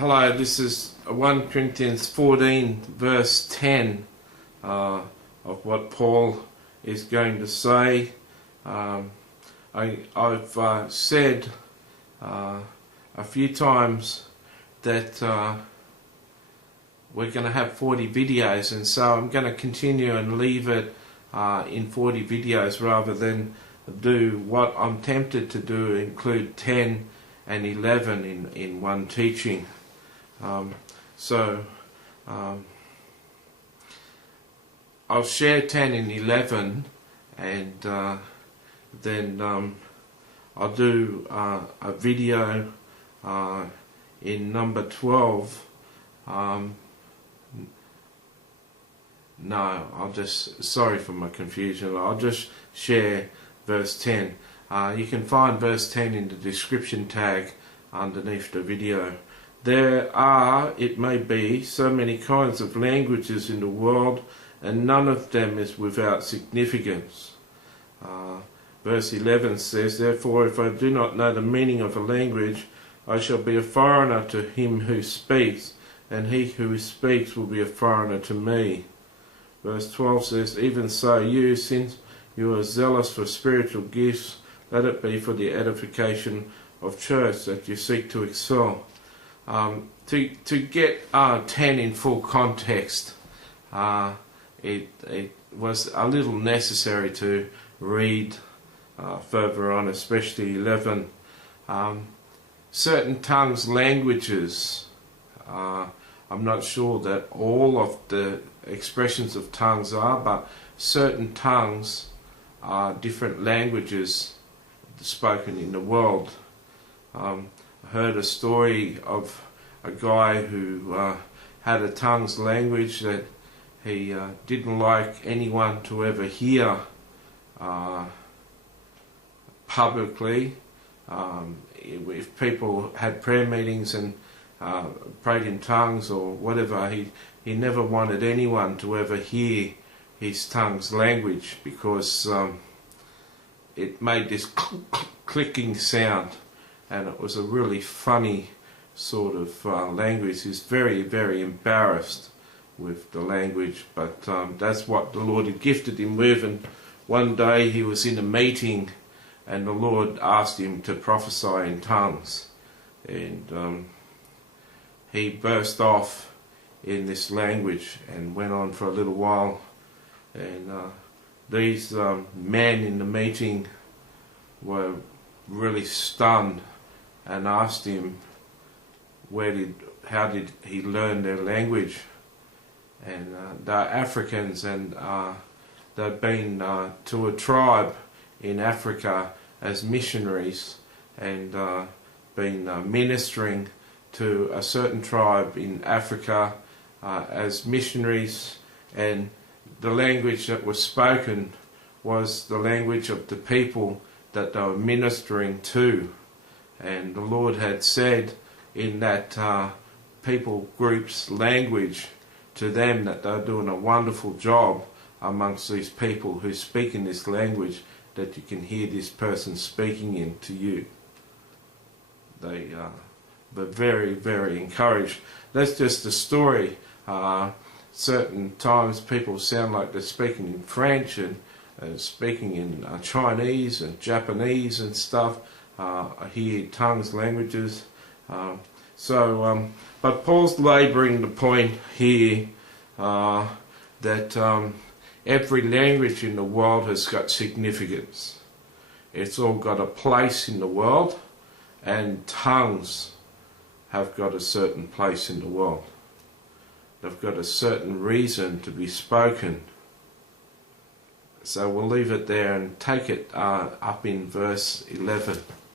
Hello, this is 1 Corinthians 14 verse 10 of what Paul is going to say. I've said a few times that we're going to have 40 videos, and so I'm going to continue and leave it in 40 videos rather than do what I'm tempted to do, include 10 and 11 in one teaching. I'll share 10 and 11, and then I'll do a video in number 12. Sorry for my confusion, I'll just share verse 10. You can find verse 10 in the description tag underneath the video. There are, it may be, so many kinds of languages in the world, and none of them is without significance. Verse 11 says, Therefore, if I do not know the meaning of a language, I shall be a foreigner to him who speaks, and he who speaks will be a foreigner to me. Verse 12 says, Even so, you, since you are zealous for spiritual gifts, let it be for the edification of church that you seek to excel. To get 10 in full context, it was a little necessary to read further on, especially 11. Certain tongues, languages, I'm not sure that all of the expressions of tongues are, but certain tongues are different languages spoken in the world. I heard a story of a guy who had a tongues language that he didn't like anyone to ever hear publicly. If people had prayer meetings and prayed in tongues or whatever, he never wanted anyone to ever hear his tongues language because it made this clicking sound, and it was a really funny sort of language. He's very, very embarrassed with the language, but that's what the Lord had gifted him with. And one day he was in a meeting and the Lord asked him to prophesy in tongues, and he burst off in this language and went on for a little while, and these men in the meeting were really stunned and asked him how did he learn their language. And they're Africans, and they've been to a tribe in Africa as missionaries, and been ministering to a certain tribe in Africa as missionaries, and the language that was spoken was the language of the people that they were ministering to. And the Lord had said in that people group's language to them that they're doing a wonderful job amongst these people who speak in this language that you can hear this person speaking in to you. They were very, very encouraged. That's just a story. Certain times people sound like they're speaking in French and speaking in Chinese and Japanese and stuff. I hear tongues, languages. But Paul's labouring the point here that every language in the world has got significance. It's all got a place in the world, and tongues have got a certain place in the world. They've got a certain reason to be spoken. So we'll leave it there and take it up in verse 11.